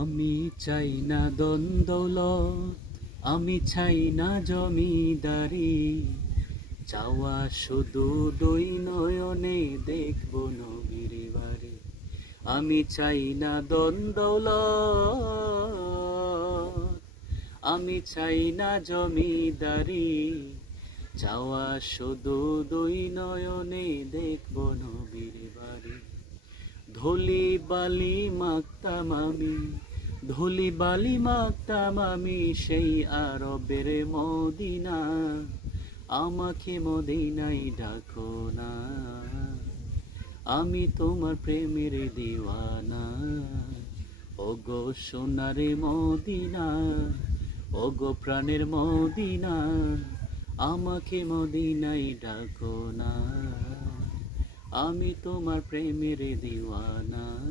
আমি চাই না দ্বন্দ্বলত, আমি চাই না জমিদারি। চাওয়া শুধু দুই নয়নে দেখব নবীর বাড়ি। আমি চাই না দ্বন্দ্বলত, আমি চাই না জমিদারি। চাওয়া শুধু দুই নয়নে দেখব নবীর বাড়ি। ধুলি বালি মাখতাম আমি ধুলি বালি মাখতাম আমি সেই আরবের মদিনা। আমাকে মদিনাই ডাকো না। আমি তোমার প্রেমের দিওয়ানা। ওগো সোনারে মদিনা, ওগো প্রাণের মদিনা, আমাকে মদিনাই ডাকো না। আমি তোমার প্রেমের দিওয়ানা।